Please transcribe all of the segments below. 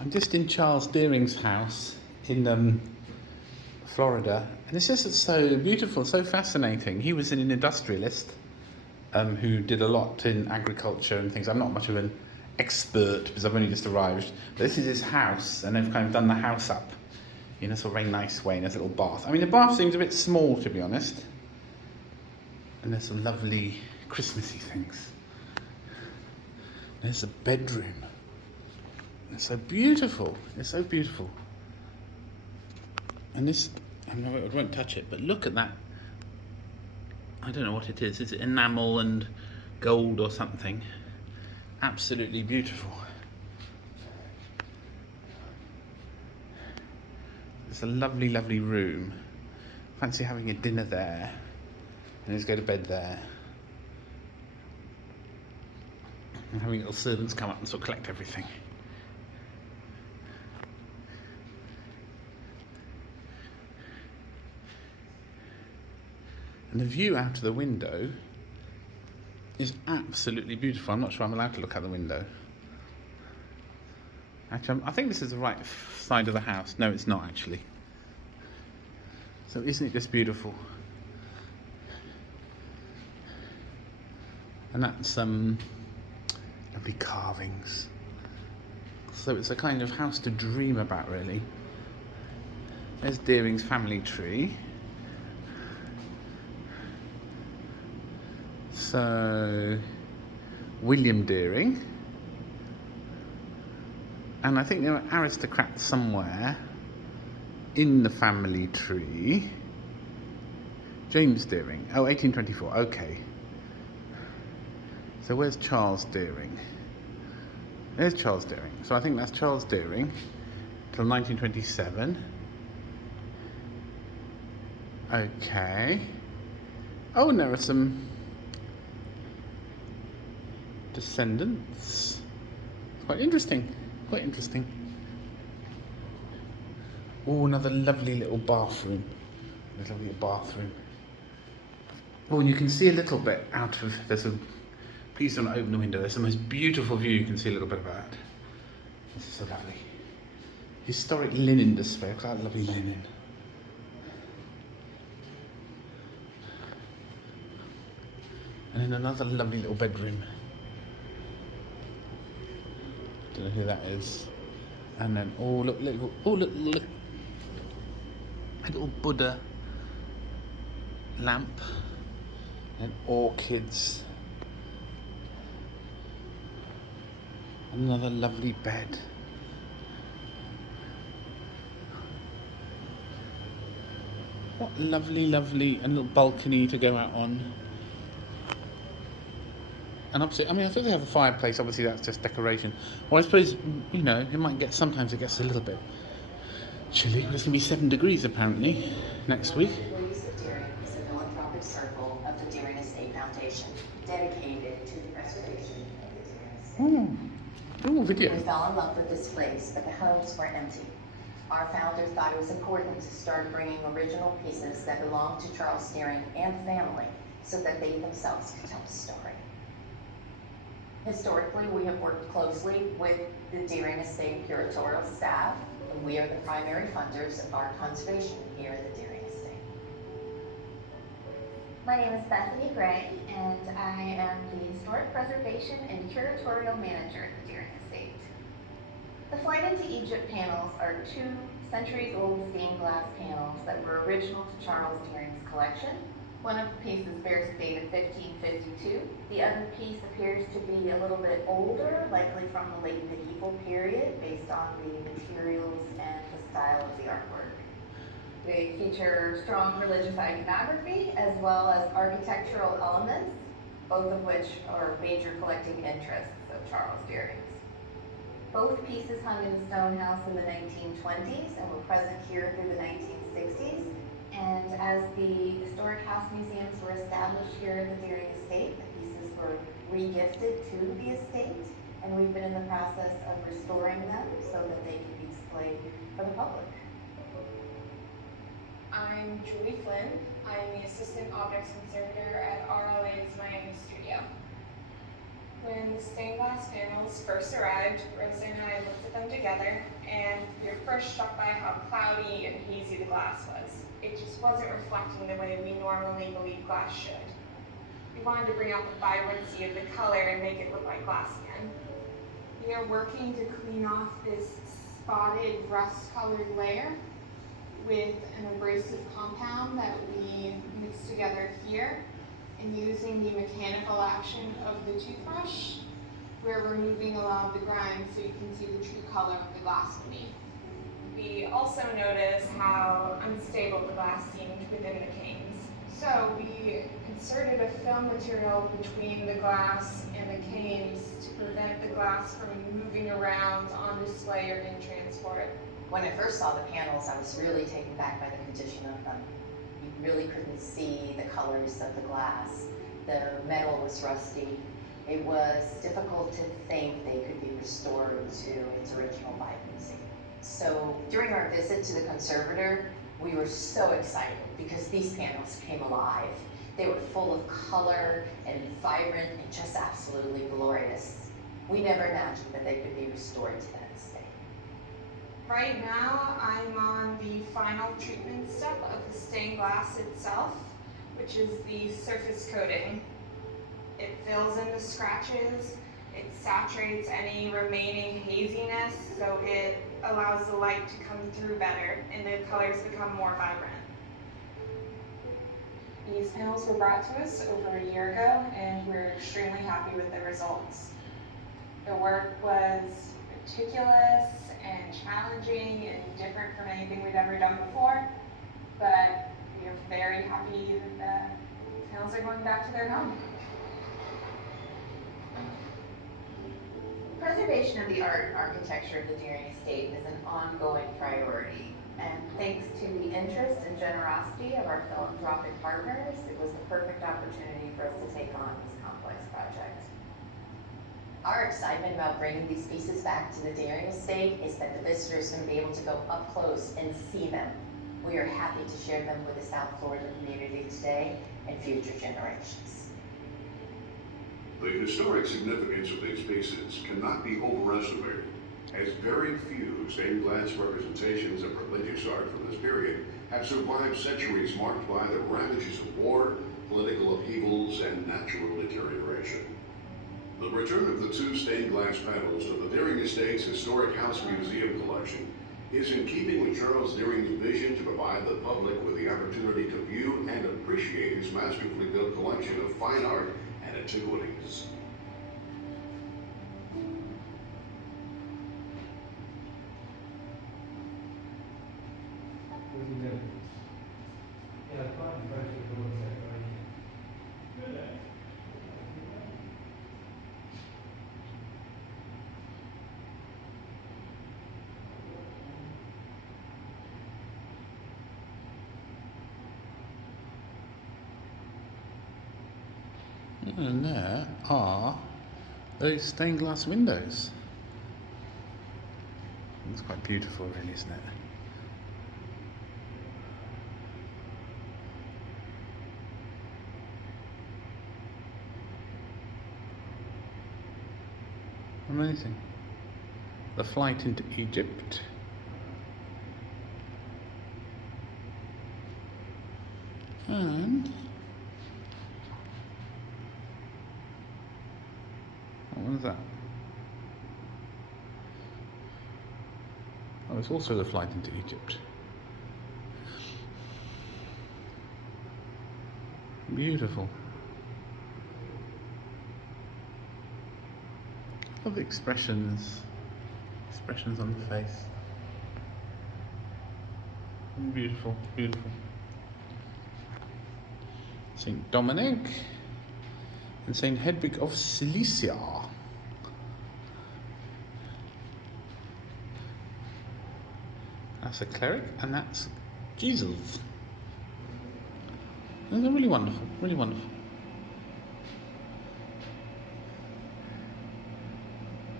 I'm just in Charles Deering's house in Florida, and it's just so beautiful, so fascinating. He was an industrialist who did a lot in agriculture and things. I'm not much of an expert because I've only just arrived. But this is his house, and they've kind of done the house up in a sort of very nice way, in a little bath. I mean, the bath seems a bit small, to be honest. And there's some lovely Christmassy things. There's a bedroom. It's so beautiful. It's so beautiful. And this, I won't touch it, but look at that. I don't know what it is. Is it enamel and gold or something? Absolutely beautiful. It's a lovely, lovely room. Fancy having a dinner there. And let's go to bed there. And having little servants come up and sort of collect everything. And the view out of the window is absolutely beautiful. I'm not sure I'm allowed to look out the window. Actually, I think this is the right side of the house. No, it's not actually. So isn't it just beautiful? And that's lovely carvings. So it's a kind of house to dream about, really. There's Deering's family tree. So, William Deering. And I think there are aristocrats somewhere in the family tree. James Deering. Oh, 1824. Okay. So where's Charles Deering? There's Charles Deering. So I think that's Charles Deering till 1927. Okay. Oh, and there are some descendants. Quite interesting. Quite interesting. Oh, another lovely little bathroom. Lovely bathroom. Oh, and you can see a little bit out of, please don't open the window. There's the most beautiful view. You can see a little bit of that. This is so lovely. Historic linen display. Look at that lovely linen. And then another lovely little bedroom. Don't know who that is. And then, oh look, look. A little Buddha lamp. And orchids. Another lovely bed. What lovely, and a little balcony to go out on. And obviously, I mean, I think they have a fireplace. Obviously, that's just decoration. Well, I suppose, you know, sometimes it gets a little bit chilly. It's going to be 7 degrees apparently next week. Employees of Deering is a philanthropic circle of the Deering Estate Foundation, dedicated to the preservation of the Deering Estate. Ooh, video. We fell in love with this place, but the homes were empty. Our founder thought it was important to start bringing original pieces that belonged to Charles Deering and family, so that they themselves could tell the story. Historically, we have worked closely with the Deering Estate curatorial staff, and we are the primary funders of our conservation here at the Deering Estate. My name is Bethany Gray, and I am the Historic Preservation and Curatorial Manager at the Deering Estate. The Flight into Egypt panels are 2 centuries-old stained glass panels that were original to Charles Deering's collection. One of the pieces bears the date of 1552. The other piece appears to be a little bit older, likely from the late medieval period, based on the materials and the style of the artwork. They feature strong religious iconography as well as architectural elements, both of which are major collecting interests of Charles Deering's. Both pieces hung in the stone house in the 1920s and were present here through the 1960s. And as the historic house museums were established here at the Deering Estate, the pieces were re-gifted to the estate, and we've been in the process of restoring them so that they can be displayed for the public. I'm Julie Flynn. I'm the Assistant Objects Conservator at RLA's Miami studio. When the stained glass panels first arrived, Rosa and I looked at them together, and we were first struck by how cloudy and hazy the glass was. It just wasn't reflecting the way we normally believe glass should. We wanted to bring out the vibrancy of the color and make it look like glass again. We are working to clean off this spotted rust-colored layer with an abrasive compound that we mix together here, and using the mechanical action of the toothbrush, we're removing a lot of the grime so you can see the true color of the glass beneath. We also noticed how unstable the glass seemed within the canes. So we inserted a film material between the glass and the canes to prevent the glass from moving around on display or in transport. When I first saw the panels, I was really taken back by the condition of them. You really couldn't see the colors of the glass. The metal was rusty. It was difficult to think they could be restored to its original vibrancy. So during our visit to the conservator, we were so excited because these panels came alive. They were full of color and vibrant and just absolutely glorious. We never imagined that they could be restored to that state. Right now, I'm on the final treatment step of the stained glass itself, which is the surface coating. It fills in the scratches, it saturates any remaining haziness, so it allows the light to come through better and the colors become more vibrant. These panels were brought to us over a year ago, and we're extremely happy with the results. The work was meticulous and challenging and different from anything we've ever done before, but we are very happy that the panels are going back to their home. Preservation of the art and architecture of the Deering Estate is an ongoing priority, and thanks to the interest and generosity of our philanthropic partners, it was the perfect opportunity for us to take on this complex project. Our excitement about bringing these pieces back to the Deering Estate is that the visitors can be able to go up close and see them. We are happy to share them with the South Florida community today and future generations. The historic significance of these pieces cannot be overestimated, as very few stained glass representations of religious art from this period have survived centuries marked by the ravages of war, political upheavals, and natural deterioration. The return of the two stained glass panels to the Deering Estate's Historic House Museum collection is in keeping with Charles Deering's vision to provide the public with the opportunity to view and appreciate his masterfully built collection of fine art and antiquities. And there are those stained glass windows. It's quite beautiful, really, isn't it? Amazing. The flight into Egypt. And what was that? Oh, it's also the flight into Egypt. Beautiful. Love the expressions on the face. Beautiful, beautiful. Saint Dominic and Saint Hedwig of Silesia. That's a cleric, and that's Jesus. Those are really wonderful, really wonderful.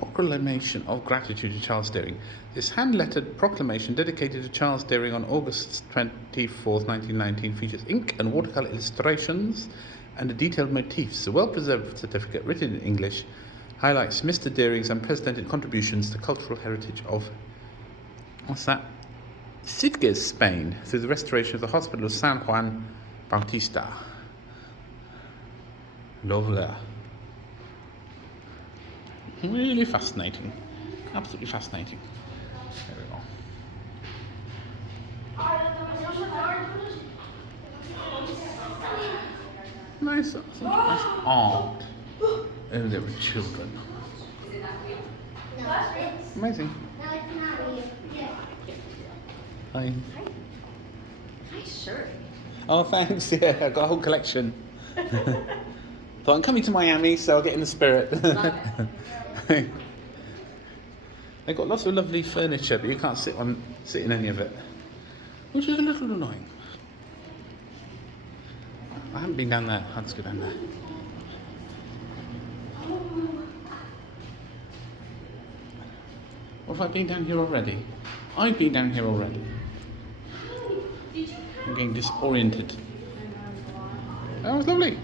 Proclamation of gratitude to Charles Deering. This hand-lettered proclamation dedicated to Charles Deering on August 24th, 1919 features ink and watercolour illustrations and the detailed motifs. The well-preserved certificate, written in English, highlights Mr. Deering's unprecedented contributions to the cultural heritage of, what's that? Sitges, Spain, through the restoration of the Hospital of San Juan Bautista. Lovely. Really fascinating. Absolutely fascinating. There we go. Nice art. Oh, there were children. Amazing. Hi. Nice shirt. Oh, thanks. Yeah, I've got a whole collection. Thought I'm coming to Miami, so I'll get in the spirit. They've got lots of lovely furniture, but you can't sit in any of it, which is a little annoying. I haven't been down there. Let's go down there. Or have I been down here already? I've been down here already. I'm getting disoriented. That was lovely.